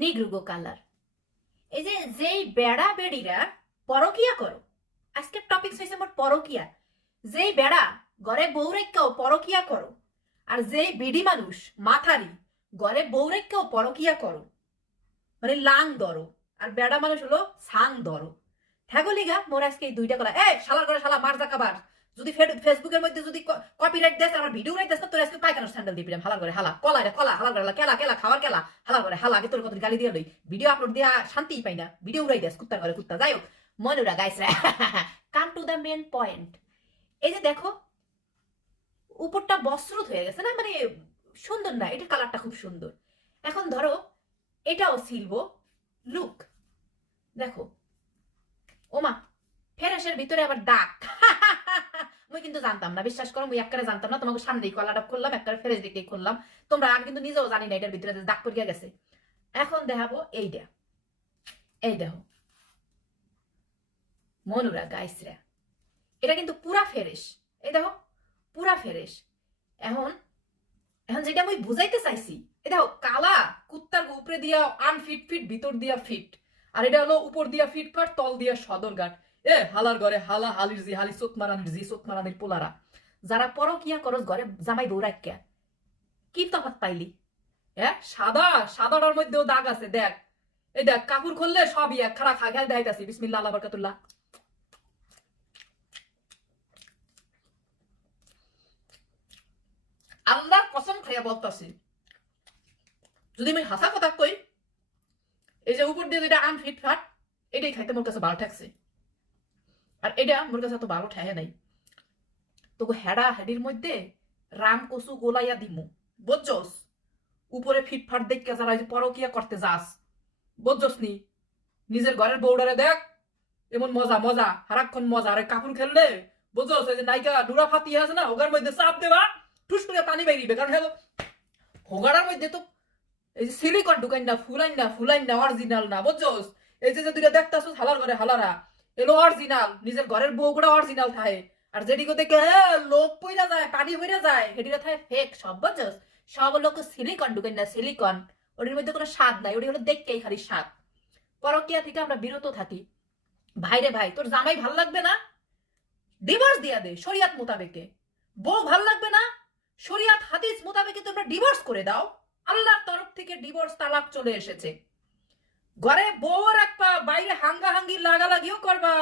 নিগ্রুগো colour. এই যে, যেই বেড়া বেড়িরা পরকিয়া করো আজকের টপিক হয়েছে মোট পরকিয়া। যেই বেড়া ঘরে বউ রেখেও পরকিয়া করো, আর যেই বিডি মানুষ, মাথারি ঘরে বউ রেখেও পরকিয়া করো মানে লাং ধরো, আর বেড়া মানুষ হলো সাং ধরো। হ্যাগলিগা মোর আজকে এই দুইটা কলা। এই, শালার করে শালা মার জাকাবার যদি ফেসবুকের মধ্যে যদি কপিরাইট দেস আমার ভিডিও রাইট না তোর আজকে পায়খানার স্যান্ডেল দিবি হালা করে, হালা, কলা রে, কলা, হালা করে কেলা কেলা, খাওয়ার কেলা, হালা করে, হালা তোর কত গালি দিয়ে লই। ভিডিও আপলোড দিয়া শান্তিই পাই না ভিডিও উড়াই দেস, কুত্তার ঘরে কুত্তা, যাই হোক মনুরা guys come to the main point এই যে দেখো, উপরটা বস্ত্রুত হয়ে গেছে না মানে সুন্দর না এটা কালারটা খুব সুন্দর। এখন ধরো, এটাও সিলবো লুক দেখো, ওমা, ফেরাসের ভিতরে আবার ডাক মুই কিন্তু জানতাম না, বিশ্বাস করো মুই একবারে জানতাম না, তোমাকে সামনেই কলাটা খুললাম একবারে ফেরেস দিকে খুললাম। তোমরা আমি কিন্তু নিজেও জানি না এটার ভিতরে দাগ পড়িয়া গেছে। এখন দেখাবো এইটা এই দেখো। মনুরা গাইসরা এটা কিন্তু পুরা ফেরেশ। এই দেখো, পুরা ফেরেশ। এখন এখন যেটা আমি বুঝাইতে চাইছি এ দেখো, কালা কুত্তার উপরে দিয়া আনফিট ফিট ভিতর দিয়া ফিট আর এটা হলো উপর দিয়া ফিট ফাট তল দিয়া সদরঘাট। এ, হালার ঘরে হালা, হালির জি, হালি চোখ মারানির জি চোখ মারানির পোলারা। যারা পরকিয়া করস ঘরে জামাই দৌড়াক্যা কি তফাত পাইলি? হ্যাঁ সাদা, সাদাটার মধ্যেও দাগ আছে, দেখ। এই দেখ, কাপড় খুললে সবই এক খারা খা দেখাইতাছি, বিসমিল্লাহ, আল্লাহ বরকাতুল্লাহ। আল্লাহ কসম খাইয়া বলতাছি, যদি আমি হাসা কথা কই, এই যে উপর দিয়ে যেটা আম ফিট ফাট এটাই খাইতে মোর কাছে ভালো ঠেকছে। আর এটা মোর কাছে এত ভালো ঠেহে নাই। তোকে হেডা হেডির মধ্যে রাম কসু গোলাইয়া দিমু। বুঝছস? উপরে ফিটফাট দেখে যারা পরকিয়া করতে যাস। বুঝছস নি? নিজের ঘরের বৌডারে দেখ, এমন মজা মজা, হারাক্ষণ মজা। আরে কাপড় খেললে, বুঝছস? এই যে নায়িকা নুরা ফাতি আছে না ওগার মধ্যে চাপ দেবা টুস করে পানি বেরিয়ে কারণ হ্যাঁ হোগাড়ার মধ্যে তো এই যে সিলিকন ঢুকাইন না, ফুলাইন না ফুলাইন না অরিজিনাল না, বুঝছস? এই যে দুইটা দেখতাছস, হালার ঘরে হালারা। এলো অরিজিনাল নিজের ঘরের বউগুড়া অরিজিনাল থাকে। আর যেদিকে দেখে লোক পইরা যায়, পানি পইরা যায়, সেদিকে থাকে ফেক সব বুঝছস? সব হলো সিলিকন ঢুকাইন না সিলিকন ওটির মধ্যে কোনো স্বাদ নাই, ওটি হলো দেখকেই খালি স্বাদ। পরকিয়া থেকে আমরা বিরত থাকি। ভাইরে ভাই, তোর জামাই ভালো লাগবে না? ডিভোর্স দিয়া দে, শরিয়াত মোতাবেকে। বউ ভালো লাগবে না? শরিয়াত হাদিস মোতাবেকে তোমরা ডিভোর্স করে দাও। আল্লাহর তরফ থেকে ডিভোর্স তালাক চলে এসেছে। ঘরে বউ রাখবা, বাইরে হাঙ্গা হাঙ্গি লাগালাগিও করবা,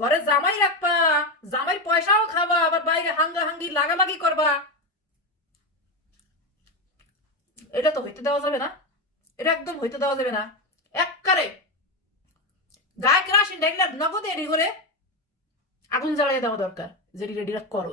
ঘরে জামাই রাখবা, জামাই পয়সাও খাবা, আবার বাইরে হাঙ্গা হাঙ্গি লাগালাগি করবা। এটা তো হইতে দেওয়া যাবে না। এটা একদম হইতে দেওয়া যাবে না। এককারে গায়ক রাশি দেখলে নগদে এডি করে আগুন জ্বালিয়ে দেওয়া দরকার যেটি রেডিরা করো